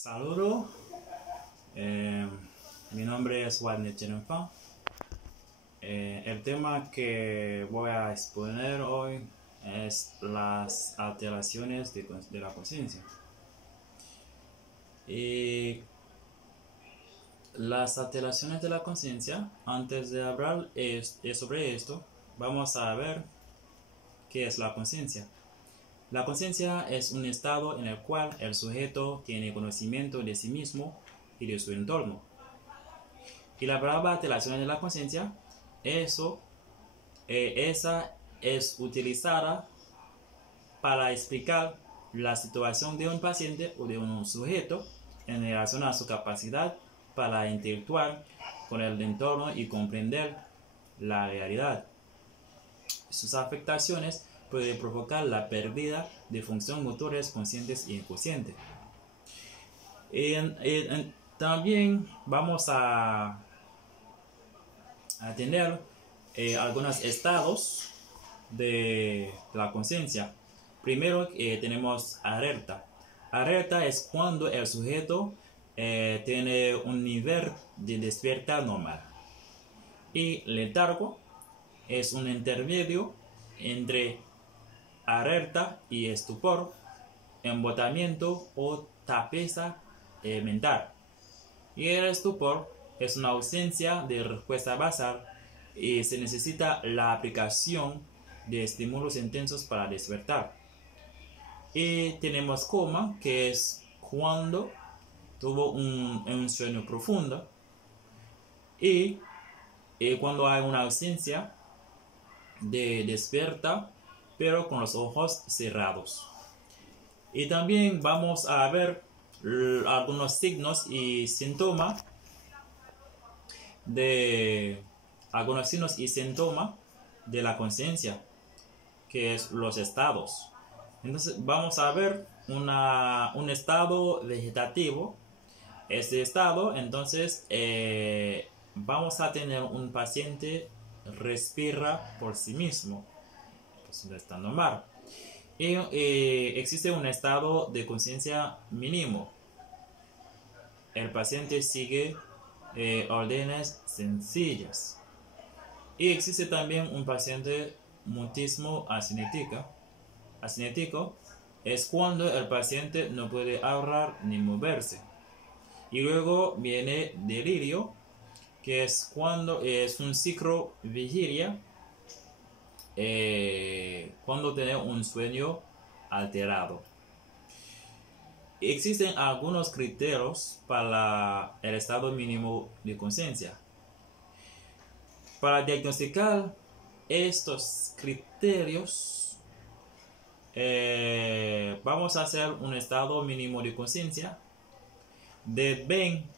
Saludo, mi nombre es Wadner Chenenfan. El tema que voy a exponer hoy es las alteraciones de la conciencia. Y las alteraciones de la conciencia, antes de hablar sobre esto, vamos a ver qué es la conciencia. La conciencia es un estado en el cual el sujeto tiene conocimiento de sí mismo y de su entorno. Y la palabra alteraciones de la conciencia, esa es utilizada para explicar la situación de un paciente o de un sujeto en relación a su capacidad para interactuar con el entorno y comprender la realidad. Sus afectaciones pueden provocar la pérdida de funciones motores conscientes e inconscientes. También vamos a tener algunos estados de la conciencia. Primero tenemos alerta. Alerta es cuando el sujeto tiene un nivel de despierta normal. Y letargo es un intermedio entre alerta y estupor, embotamiento o tapeza mental. Y el estupor es una ausencia de respuesta basal y se necesita la aplicación de estímulos intensos para despertar. Y tenemos coma, que es cuando tuvo un sueño profundo y cuando hay una ausencia de despierta pero con los ojos cerrados. Y también vamos a ver algunos signos y síntomas de la conciencia, que es los estados. Entonces vamos a ver un estado vegetativo. Este estado, entonces vamos a tener un paciente respira por sí mismo, pues no está normal. Y existe un estado de conciencia mínimo. El paciente sigue órdenes sencillas. Y existe también un paciente mutismo asinético es cuando el paciente no puede hablar ni moverse. Y luego viene delirio, que es cuando es un ciclo vigilia, cuando tiene un sueño alterado. Existen algunos criterios para el estado mínimo de conciencia. Para diagnosticar estos criterios, vamos a hacer un estado mínimo de conciencia. Deben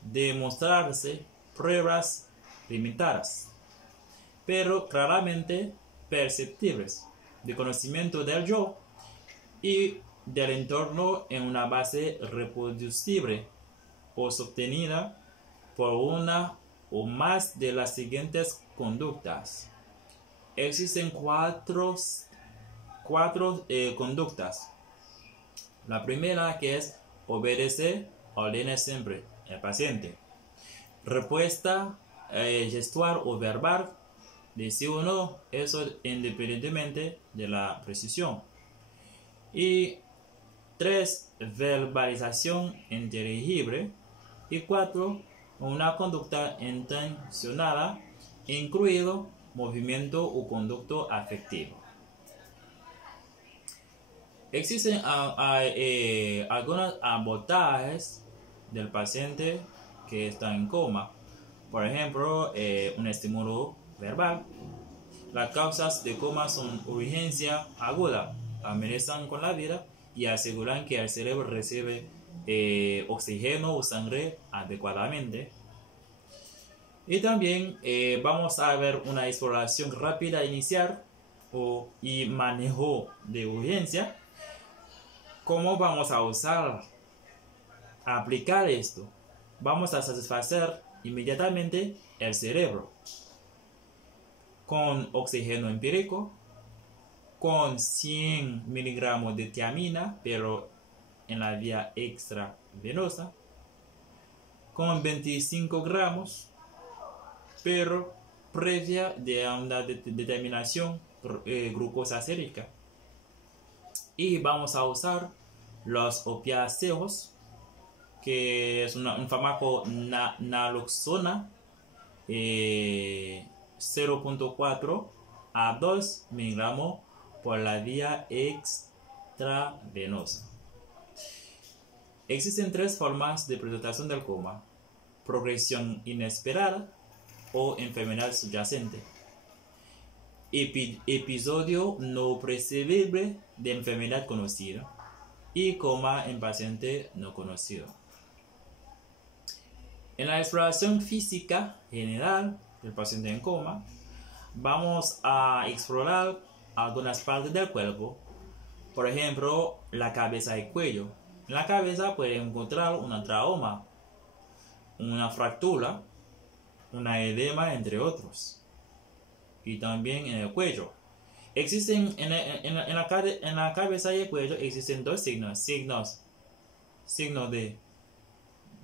demostrarse pruebas limitadas, pero claramente perceptibles, de conocimiento del yo y del entorno en una base reproducible o sostenida por una o más de las siguientes conductas. Existen cuatro conductas. La primera, que es obedecer órdenes siempre el paciente. Respuesta gestual o verbal de sí o no, eso independientemente de la precisión. Y 3, verbalización inteligible. Y 4, una conducta intencionada, incluido movimiento o conducto afectivo. Existen algunos abordajes del paciente que está en coma. Por ejemplo, un estímulo verbal. Las causas de coma son urgencia aguda, amenazan con la vida y aseguran que el cerebro recibe oxígeno o sangre adecuadamente. Y también vamos a ver una exploración rápida inicial y manejo de urgencia. ¿Cómo vamos a aplicar esto? Vamos a satisfacer inmediatamente el cerebro con oxígeno empírico, con 100 miligramos de tiamina, pero en la vía extravenosa con 25 gramos, pero previa de una determinación glucosa sérica. Y vamos a usar los opiáceos, que es un fármaco naloxona 0.4 a 2 miligramos por la vía extravenosa. Existen tres formas de presentación del coma: progresión inesperada o enfermedad subyacente, episodio no previsible de enfermedad conocida y coma en paciente no conocido. En la exploración física general del paciente en coma, vamos a explorar algunas partes del cuerpo, por ejemplo, la cabeza y cuello. En la cabeza puede encontrar una trauma, una fractura, una edema, entre otros. Y también en el cuello. Existen en la cabeza y el cuello existen dos signos de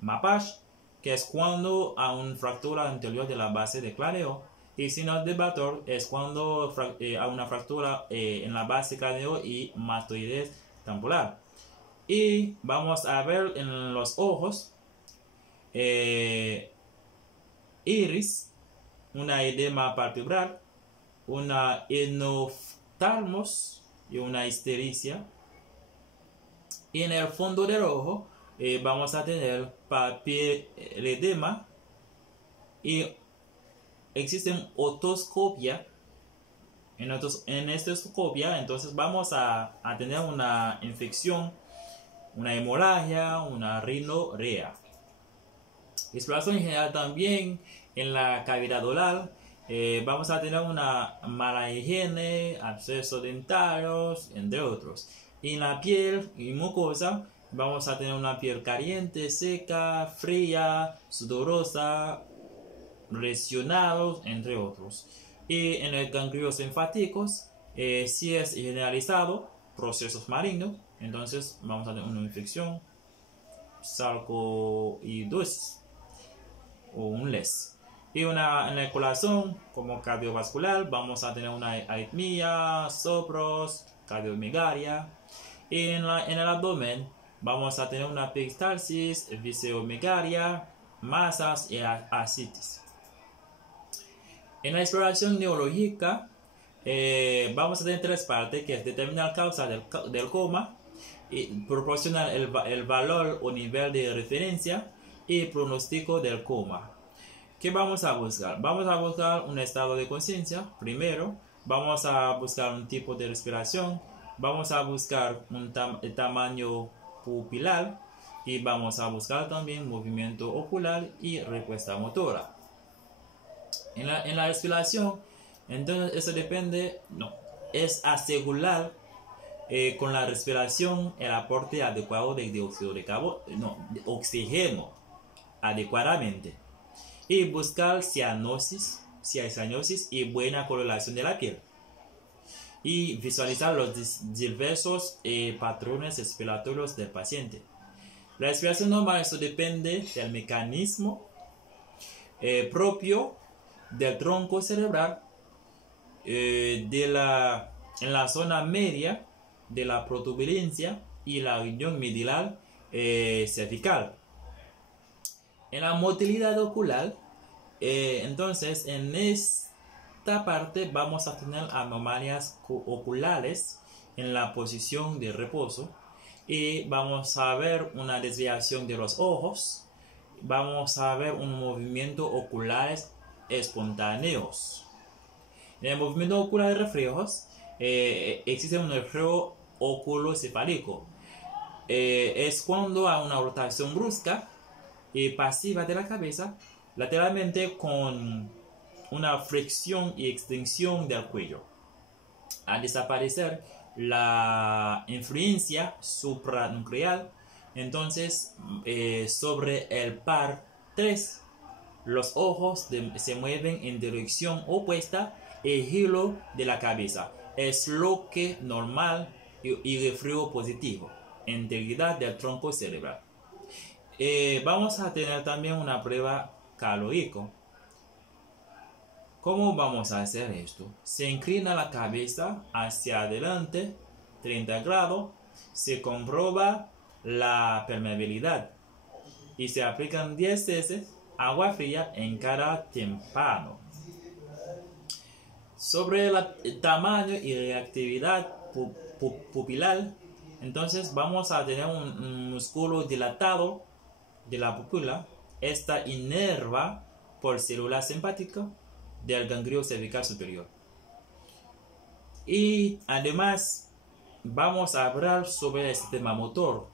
Mapache, que es cuando hay una fractura anterior de la base de cráneo, y signo de Bator es cuando hay una fractura en la base de cráneo y mastoides temporal. Y vamos a ver en los ojos iris, una edema palpebral, una enoftalmos y una histericia. Y en el fondo del ojo vamos a tener papiledema y existen otoscopia. En esta otoscopia entonces vamos a tener una infección, una hemorragia, una rinorrea. Exploración en general también en la cavidad oral. Vamos a tener una mala higiene, abscesos dentarios, entre otros. Y en la piel y mucosa vamos a tener una piel caliente, seca, fría, sudorosa, lesionados, entre otros. Y en el ganglios linfáticos, si es generalizado, procesos malignos, entonces vamos a tener una infección, sarcoidosis o un LES. Y en el corazón, como cardiovascular, vamos a tener una arritmia, soplos, cardiomegalia. Y en el abdomen vamos a tener una peristalsis, visceromegalia, masas y ascitis. En la exploración neurológica vamos a tener tres partes, que es determinar causa del coma, y proporcionar el valor o nivel de referencia y pronóstico del coma. ¿Qué vamos a buscar? Vamos a buscar un estado de conciencia primero, vamos a buscar un tipo de respiración, vamos a buscar el tamaño pupilar y vamos a buscar también movimiento ocular y respuesta motora. En la respiración, entonces eso depende, es asegurar con la respiración el aporte adecuado de dióxido de carbono, de oxígeno adecuadamente, y buscar cianosis y buena correlación de la piel, y visualizar los diversos patrones respiratorios del paciente. La respiración normal, eso depende del mecanismo propio del tronco cerebral, en la zona media de la protuberencia y la región medial cervical. En la motilidad ocular, entonces en esta parte vamos a tener anomalias oculares en la posición de reposo, y vamos a ver una desviación de los ojos, vamos a ver un movimiento oculares espontáneos. En el movimiento ocular de reflejos existe un reflejo oculocefálico. Es cuando hay una rotación brusca y pasiva de la cabeza lateralmente con una flexión y extensión del cuello. Al desaparecer la influencia supranuclear, entonces sobre el par 3 los ojos se mueven en dirección opuesta al giro de la cabeza. Es lo que normal y reflejo positivo. integridad del tronco cerebral. Vamos a tener también una prueba calórica. ¿Cómo vamos a hacer esto? Se inclina la cabeza hacia adelante 30 grados, se comprueba la permeabilidad y se aplican 10 veces agua fría en cada tímpano. Sobre el tamaño y reactividad pupilar, entonces vamos a tener un músculo dilatado de la pupila. Esta inerva por células simpáticas del ganglio cervical superior. Y además vamos a hablar sobre el sistema motor,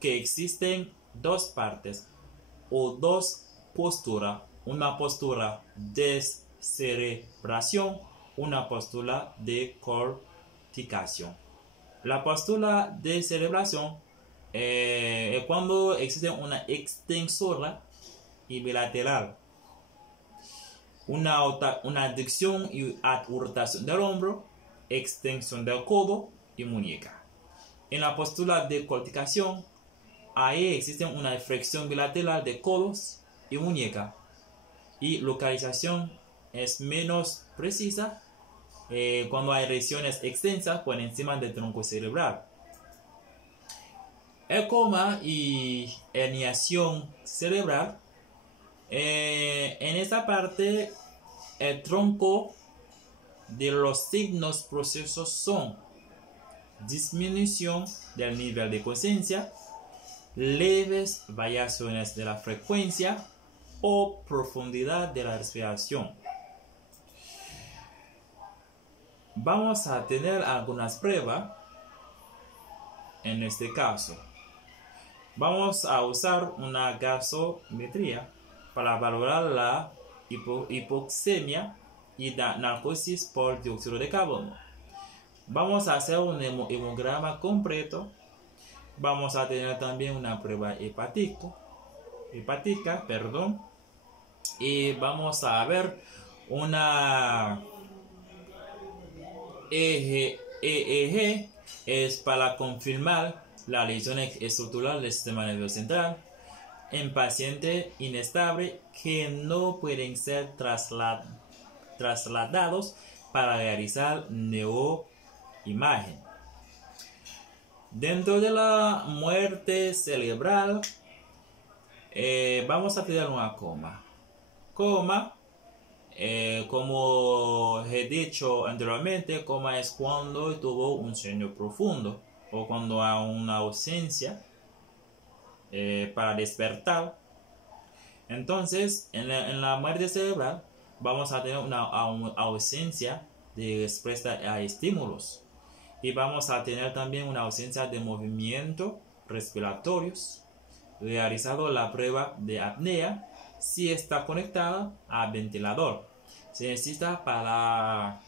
que existen dos partes o dos posturas, una postura de cerebración, una postura de corticación. La postura de cerebración es cuando existe una extensora y bilateral, una adducción y abducción del hombro, extensión del codo y muñeca. En la postura de corticación, ahí existe una flexión bilateral de codos y muñeca, y localización es menos precisa cuando hay lesiones extensas por encima del tronco cerebral. El coma y herniación cerebral. En esta parte, el tronco de los signos procesos son disminución del nivel de conciencia, leves variaciones de la frecuencia o profundidad de la respiración. Vamos a tener algunas pruebas. En este caso, vamos a usar una gasometría para valorar la hipoxemia y la narcosis por dióxido de carbono. Vamos a hacer un hemograma completo. Vamos a tener también una prueba hepática, y vamos a ver una EEG, es para confirmar la lesión estructural del sistema nervioso central en pacientes inestables que no pueden ser trasladados para realizar neuroimagen. Dentro de la muerte cerebral, vamos a tener una coma. Como he dicho anteriormente, coma es cuando tuvo un sueño profundo o cuando hay una ausencia para despertar. Entonces, en la muerte cerebral vamos a tener una ausencia de respuesta a estímulos y vamos a tener también una ausencia de movimientos respiratorios. Realizado la prueba de apnea, si está conectada al ventilador, se necesita para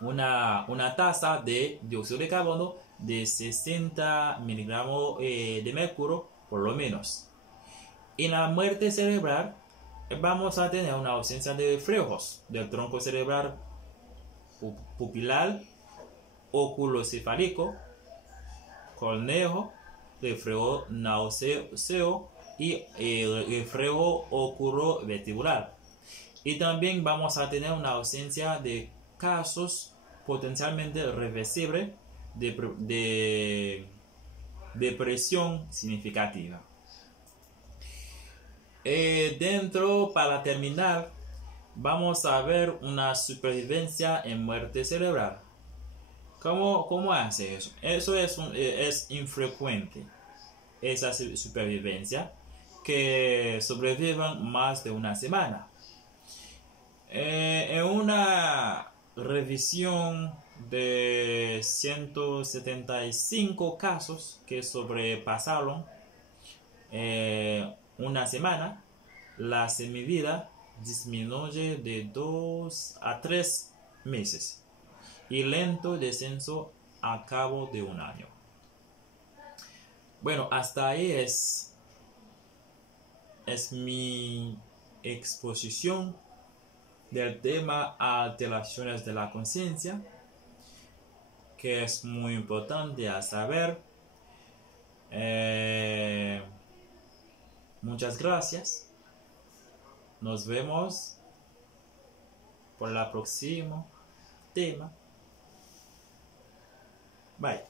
una tasa de dióxido de carbono de 60 miligramos de mercurio por lo menos. En la muerte cerebral vamos a tener una ausencia de reflejos del tronco cerebral pupilar, oculocefálico, corneo, reflejo náuseo y reflejo oculovestibular. Y también vamos a tener una ausencia de casos potencialmente reversibles de depresión significativa. Para terminar, vamos a ver una supervivencia en muerte cerebral. ¿Cómo hace eso? Eso es infrecuente, esa supervivencia, que sobrevivan más de una semana. En una revisión de 175 casos que sobrepasaron una semana, la semivida disminuye de 2 a 3 meses y lento descenso a cabo de un año. Bueno, hasta ahí es mi exposición del tema alteraciones de la conciencia, que es muy importante a saber. Eh, muchas gracias. Nos vemos por el próximo tema. Bye.